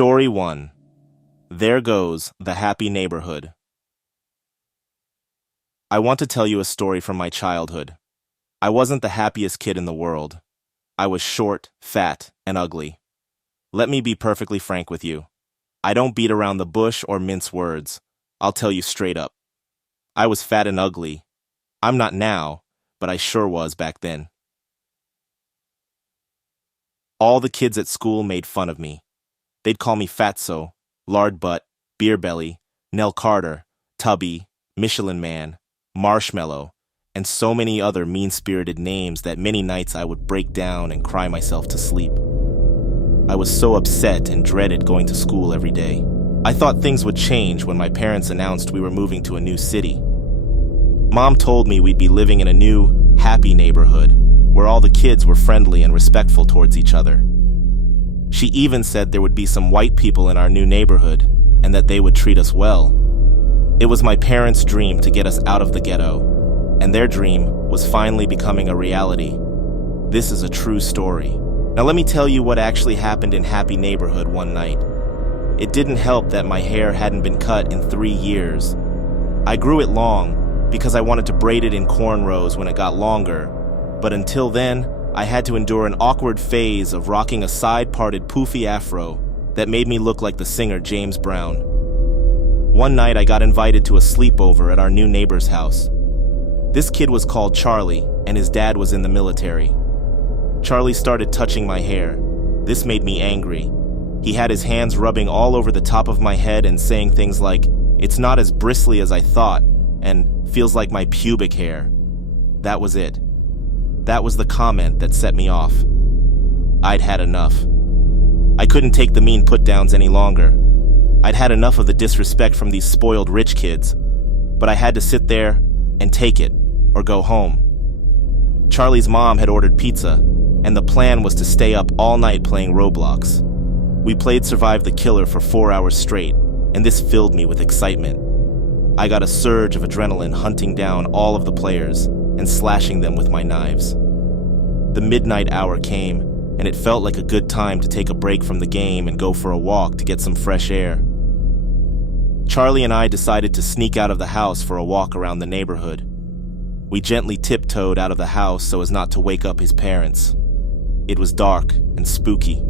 Story 1. There Goes the Happy Neighborhood. I want to tell you a story from my childhood. I wasn't the happiest kid in the world. I was short, fat, and ugly. Let me be perfectly frank with you. I don't beat around the bush or mince words. I'll tell you straight up. I was fat and ugly. I'm not now, but I sure was back then. All the kids at school made fun of me. They'd call me Fatso, Lard Butt, Beer Belly, Nell Carter, Tubby, Michelin Man, Marshmallow, and so many other mean-spirited names that many nights I would break down and cry myself to sleep. I was so upset and dreaded going to school every day. I thought things would change when my parents announced we were moving to a new city. Mom told me we'd be living in a new, happy neighborhood where all the kids were friendly and respectful towards each other. She even said there would be some white people in our new neighborhood and that they would treat us well. It was my parents' dream to get us out of the ghetto, and their dream was finally becoming a reality. This is a true story. Now let me tell you what actually happened in Happy Neighborhood one night. It didn't help that my hair hadn't been cut in 3 years. I grew it long because I wanted to braid it in cornrows when it got longer, but until then, I had to endure an awkward phase of rocking a side-parted poofy afro that made me look like the singer James Brown. One night I got invited to a sleepover at our new neighbor's house. This kid was called Charlie, and his dad was in the military. Charlie started touching my hair. This made me angry. He had his hands rubbing all over the top of my head and saying things like, "It's not as bristly as I thought," and "feels like my pubic hair." That was it. That was the comment that set me off. I'd had enough. I couldn't take the mean put-downs any longer. I'd had enough of the disrespect from these spoiled rich kids, but I had to sit there and take it, or go home. Charlie's mom had ordered pizza, and the plan was to stay up all night playing Roblox. We played Survive the Killer for 4 hours straight, and this filled me with excitement. I got a surge of adrenaline hunting down all of the players and slashing them with my knives. The midnight hour came, and it felt like a good time to take a break from the game and go for a walk to get some fresh air. Charlie and I decided to sneak out of the house for a walk around the neighborhood. We gently tiptoed out of the house so as not to wake up his parents. It was dark and spooky.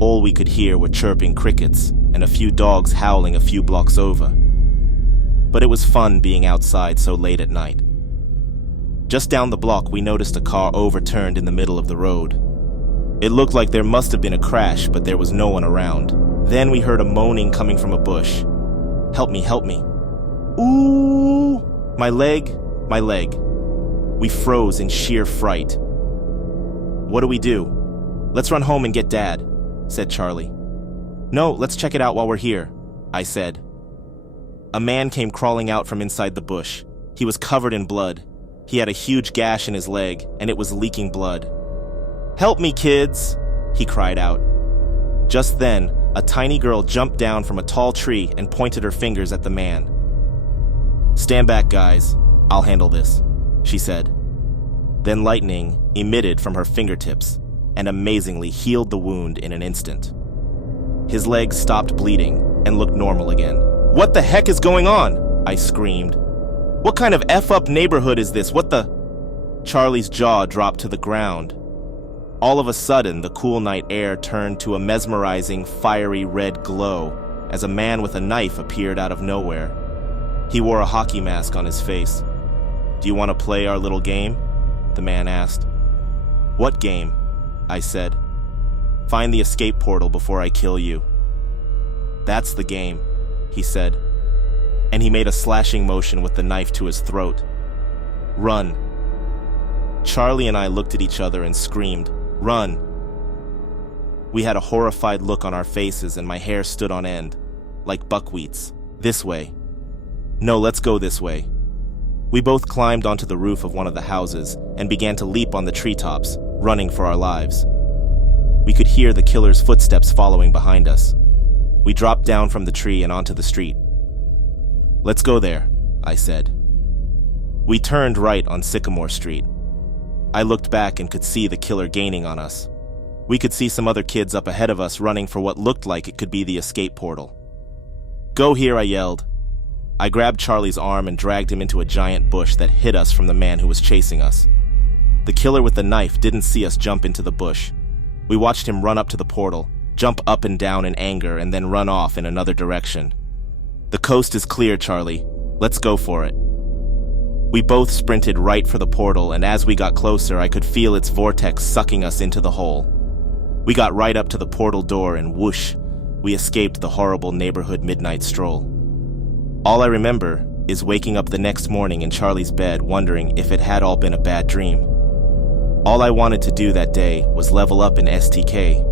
All we could hear were chirping crickets and a few dogs howling a few blocks over. But it was fun being outside so late at night. Just down the block, we noticed a car overturned in the middle of the road. It looked like there must have been a crash, but there was no one around. Then we heard a moaning coming from a bush. "Help me, help me." "Ooh! My leg, my leg." We froze in sheer fright. "What do we do?" "Let's run home and get Dad," said Charlie. "No, let's check it out while we're here," I said. A man came crawling out from inside the bush. He was covered in blood. He had a huge gash in his leg, and it was leaking blood. "Help me, kids!" he cried out. Just then, a tiny girl jumped down from a tall tree and pointed her fingers at the man. "Stand back, guys. I'll handle this," she said. Then lightning emitted from her fingertips and amazingly healed the wound in an instant. His leg stopped bleeding and looked normal again. "What the heck is going on?" I screamed. "What kind of F-up neighborhood is this? What the—" Charlie's jaw dropped to the ground. All of a sudden, the cool night air turned to a mesmerizing, fiery red glow as a man with a knife appeared out of nowhere. He wore a hockey mask on his face. "Do you want to play our little game?" the man asked. "What game?" I said. "Find the escape portal before I kill you." "That's the game," he said, and he made a slashing motion with the knife to his throat. "Run." Charlie and I looked at each other and screamed, "Run!" We had a horrified look on our faces and my hair stood on end, like buckwheats. "This way." "No, let's go this way." We both climbed onto the roof of one of the houses and began to leap on the treetops, running for our lives. We could hear the killer's footsteps following behind us. We dropped down from the tree and onto the street. "Let's go there," I said. We turned right on Sycamore Street. I looked back and could see the killer gaining on us. We could see some other kids up ahead of us running for what looked like it could be the escape portal. "Go here," I yelled. I grabbed Charlie's arm and dragged him into a giant bush that hid us from the man who was chasing us. The killer with the knife didn't see us jump into the bush. We watched him run up to the portal, jump up and down in anger, and then run off in another direction. "The coast is clear, Charlie. Let's go for it." We both sprinted right for the portal, and as we got closer, I could feel its vortex sucking us into the hole. We got right up to the portal door, and whoosh, we escaped the horrible neighborhood midnight stroll. All I remember is waking up the next morning in Charlie's bed wondering if it had all been a bad dream. All I wanted to do that day was level up in STK